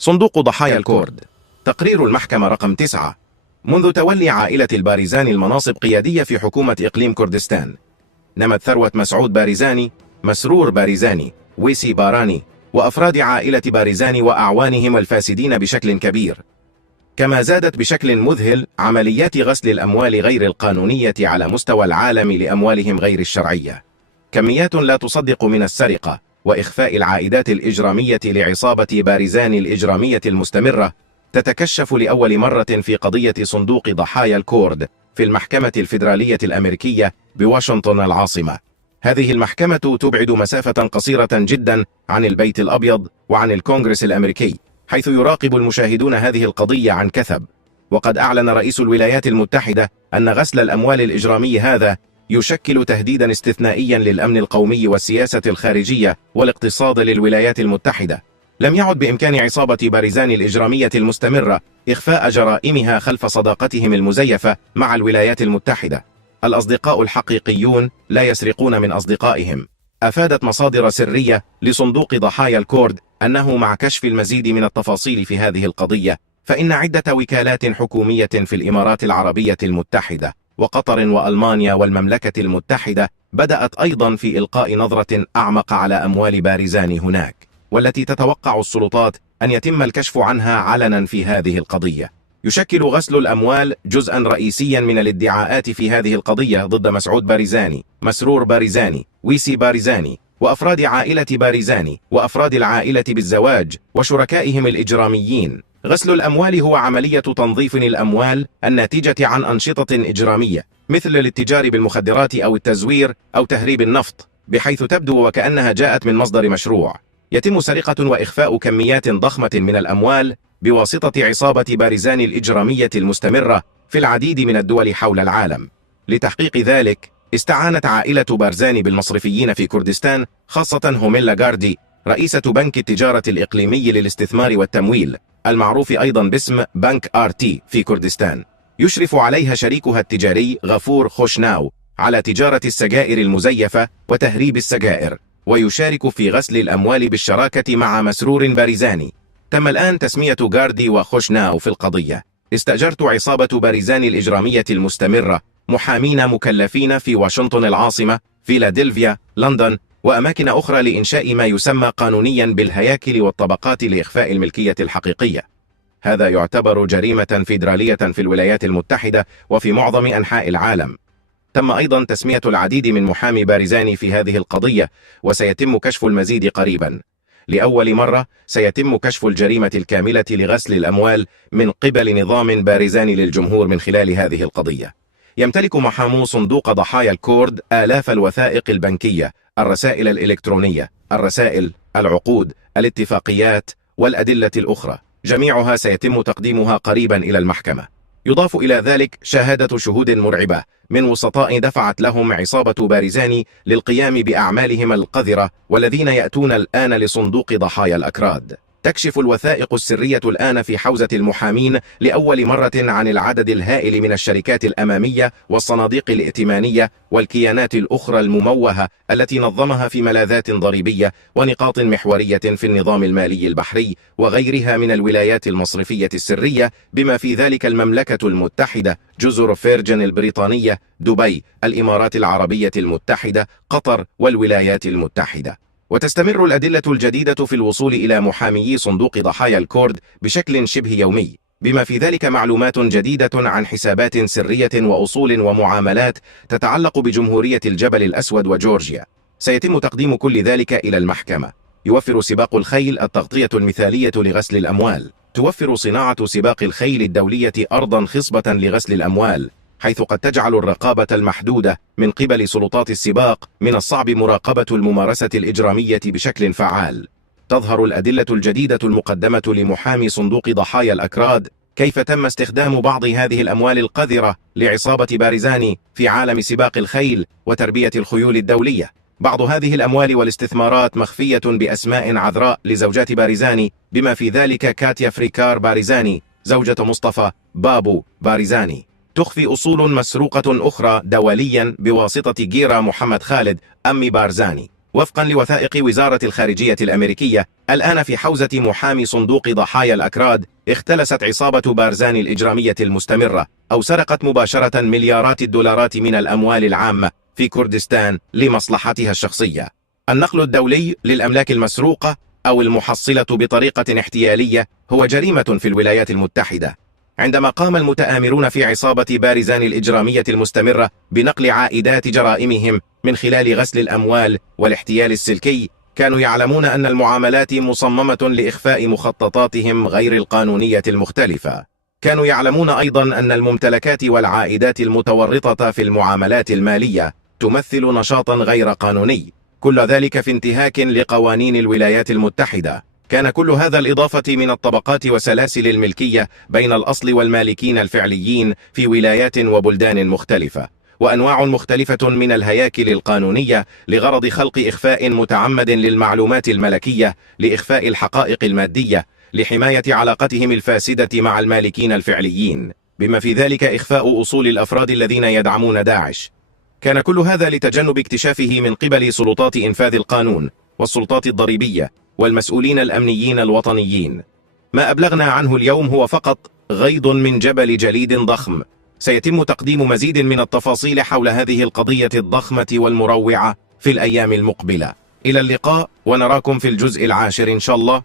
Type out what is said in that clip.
صندوق ضحايا الكورد. تقرير المحكمة رقم 9. منذ تولي عائلة البارزاني المناصب قيادية في حكومة إقليم كردستان، نمت ثروة مسعود بارزاني، مسرور بارزاني، ويسي باراني وأفراد عائلة بارزاني وأعوانهم الفاسدين بشكل كبير، كما زادت بشكل مذهل عمليات غسل الأموال غير القانونية على مستوى العالم لأموالهم غير الشرعية. كميات لا تصدق من السرقة وإخفاء العائدات الإجرامية لعصابة بارزاني الإجرامية المستمرة تتكشف لأول مرة في قضية صندوق ضحايا الكورد في المحكمة الفيدرالية الأمريكية بواشنطن العاصمة. هذه المحكمة تبعد مسافة قصيرة جدا عن البيت الأبيض وعن الكونغرس الأمريكي، حيث يراقب المشاهدون هذه القضية عن كثب. وقد أعلن رئيس الولايات المتحدة أن غسل الأموال الإجرامي هذا يشكل تهديدا استثنائيا للأمن القومي والسياسة الخارجية والاقتصاد للولايات المتحدة. لم يعد بإمكان عصابة بارزاني الإجرامية المستمرة إخفاء جرائمها خلف صداقتهم المزيفة مع الولايات المتحدة. الأصدقاء الحقيقيون لا يسرقون من أصدقائهم. أفادت مصادر سرية لصندوق ضحايا الكورد أنه مع كشف المزيد من التفاصيل في هذه القضية، فإن عدة وكالات حكومية في الإمارات العربية المتحدة وقطر وألمانيا والمملكة المتحدة بدأت أيضا في إلقاء نظرة أعمق على أموال بارزاني هناك، والتي تتوقع السلطات أن يتم الكشف عنها علنا في هذه القضية. يشكل غسل الأموال جزءا رئيسيا من الادعاءات في هذه القضية ضد مسعود بارزاني، مسرور بارزاني، ويسي بارزاني وأفراد عائلة بارزاني وأفراد العائلة بالزواج وشركائهم الإجراميين. غسل الأموال هو عملية تنظيف الأموال الناتجة عن أنشطة إجرامية مثل الاتجار بالمخدرات أو التزوير أو تهريب النفط، بحيث تبدو وكأنها جاءت من مصدر مشروع. يتم سرقة وإخفاء كميات ضخمة من الأموال بواسطة عصابة بارزاني الإجرامية المستمرة في العديد من الدول حول العالم. لتحقيق ذلك استعانت عائلة بارزاني بالمصرفيين في كردستان، خاصة هوميلا غاردي رئيسة بنك التجارة الإقليمي للاستثمار والتمويل المعروف أيضا باسم بنك آر-تي في كردستان. يشرف عليها شريكها التجاري غفور خوشناو على تجارة السجائر المزيفة وتهريب السجائر، ويشارك في غسل الأموال بالشراكة مع مسرور بارزاني. تم الآن تسمية غاردي وخوشناو في القضية. استأجرت عصابة بارزاني الإجرامية المستمرة محامين مكلفين في واشنطن العاصمة، فيلادلفيا، لندن وأماكن أخرى لإنشاء ما يسمى قانونيا بالهياكل والطبقات لإخفاء الملكية الحقيقية. هذا يعتبر جريمة فيدرالية في الولايات المتحدة وفي معظم أنحاء العالم. تم أيضا تسمية العديد من محامي بارزاني في هذه القضية، وسيتم كشف المزيد قريبا. لأول مرة سيتم كشف الجريمة الكاملة لغسل الأموال من قبل نظام بارزاني للجمهور من خلال هذه القضية. يمتلك محامو صندوق ضحايا الكورد آلاف الوثائق البنكية، الرسائل الإلكترونية، الرسائل، العقود، الاتفاقيات والأدلة الأخرى، جميعها سيتم تقديمها قريبا إلى المحكمة. يضاف إلى ذلك شهادة شهود مرعبة من وسطاء دفعت لهم عصابة بارزاني للقيام بأعمالهم القذرة، والذين يأتون الآن لصندوق ضحايا الأكراد. تكشف الوثائق السرية الآن في حوزة المحامين لأول مرة عن العدد الهائل من الشركات الأمامية والصناديق الائتمانية والكيانات الأخرى المموهة التي نظمها في ملاذات ضريبية ونقاط محورية في النظام المالي البحري وغيرها من الولايات المصرفية السرية، بما في ذلك المملكة المتحدة، جزر فيرجن البريطانية، دبي، الإمارات العربية المتحدة، قطر والولايات المتحدة. وتستمر الأدلة الجديدة في الوصول إلى محاميي صندوق ضحايا الكورد بشكل شبه يومي، بما في ذلك معلومات جديدة عن حسابات سرية وأصول ومعاملات تتعلق بجمهورية الجبل الأسود وجورجيا. سيتم تقديم كل ذلك إلى المحكمة. يوفر سباق الخيل التغطية المثالية لغسل الأموال. توفر صناعة سباق الخيل الدولية أرضا خصبة لغسل الأموال، حيث قد تجعل الرقابة المحدودة من قبل سلطات السباق من الصعب مراقبة الممارسة الإجرامية بشكل فعال. تظهر الأدلة الجديدة المقدمة لمحامي صندوق ضحايا الأكراد كيف تم استخدام بعض هذه الأموال القذرة لعصابة بارزاني في عالم سباق الخيل وتربية الخيول الدولية. بعض هذه الأموال والاستثمارات مخفية بأسماء عذراء لزوجات بارزاني، بما في ذلك كاتيا فريكار بارزاني زوجة مصطفى بابو بارزاني. تخفي أصول مسروقة أخرى دوليا بواسطة جيرا محمد خالد أمي بارزاني، وفقا لوثائق وزارة الخارجية الأمريكية، الآن في حوزة محامي صندوق ضحايا الأكراد، اختلست عصابة بارزاني الإجرامية المستمرة أو سرقت مباشرة مليارات الدولارات من الأموال العامة في كردستان لمصلحتها الشخصية. النقل الدولي للأملاك المسروقة أو المحصلة بطريقة احتيالية هو جريمة في الولايات المتحدة. عندما قام المتآمرون في عصابة بارزان الإجرامية المستمرة بنقل عائدات جرائمهم من خلال غسل الأموال والاحتيال السلكي، كانوا يعلمون أن المعاملات مصممة لإخفاء مخططاتهم غير القانونية المختلفة. كانوا يعلمون أيضا أن الممتلكات والعائدات المتورطة في المعاملات المالية تمثل نشاطا غير قانوني، كل ذلك في انتهاك لقوانين الولايات المتحدة. كان كل هذا الإضافة من الطبقات وسلاسل الملكية بين الأصل والمالكين الفعليين في ولايات وبلدان مختلفة، وأنواع مختلفة من الهياكل القانونية لغرض خلق إخفاء متعمد للمعلومات الملكية، لإخفاء الحقائق المادية، لحماية علاقتهم الفاسدة مع المالكين الفعليين، بما في ذلك إخفاء أصول الأفراد الذين يدعمون داعش. كان كل هذا لتجنب اكتشافه من قبل سلطات إنفاذ القانون والسلطات الضريبية والمسؤولين الأمنيين الوطنيين. ما أبلغنا عنه اليوم هو فقط غيض من جبل جليد ضخم. سيتم تقديم مزيد من التفاصيل حول هذه القضية الضخمة والمروعة في الأيام المقبلة. إلى اللقاء، ونراكم في الجزء 10 إن شاء الله.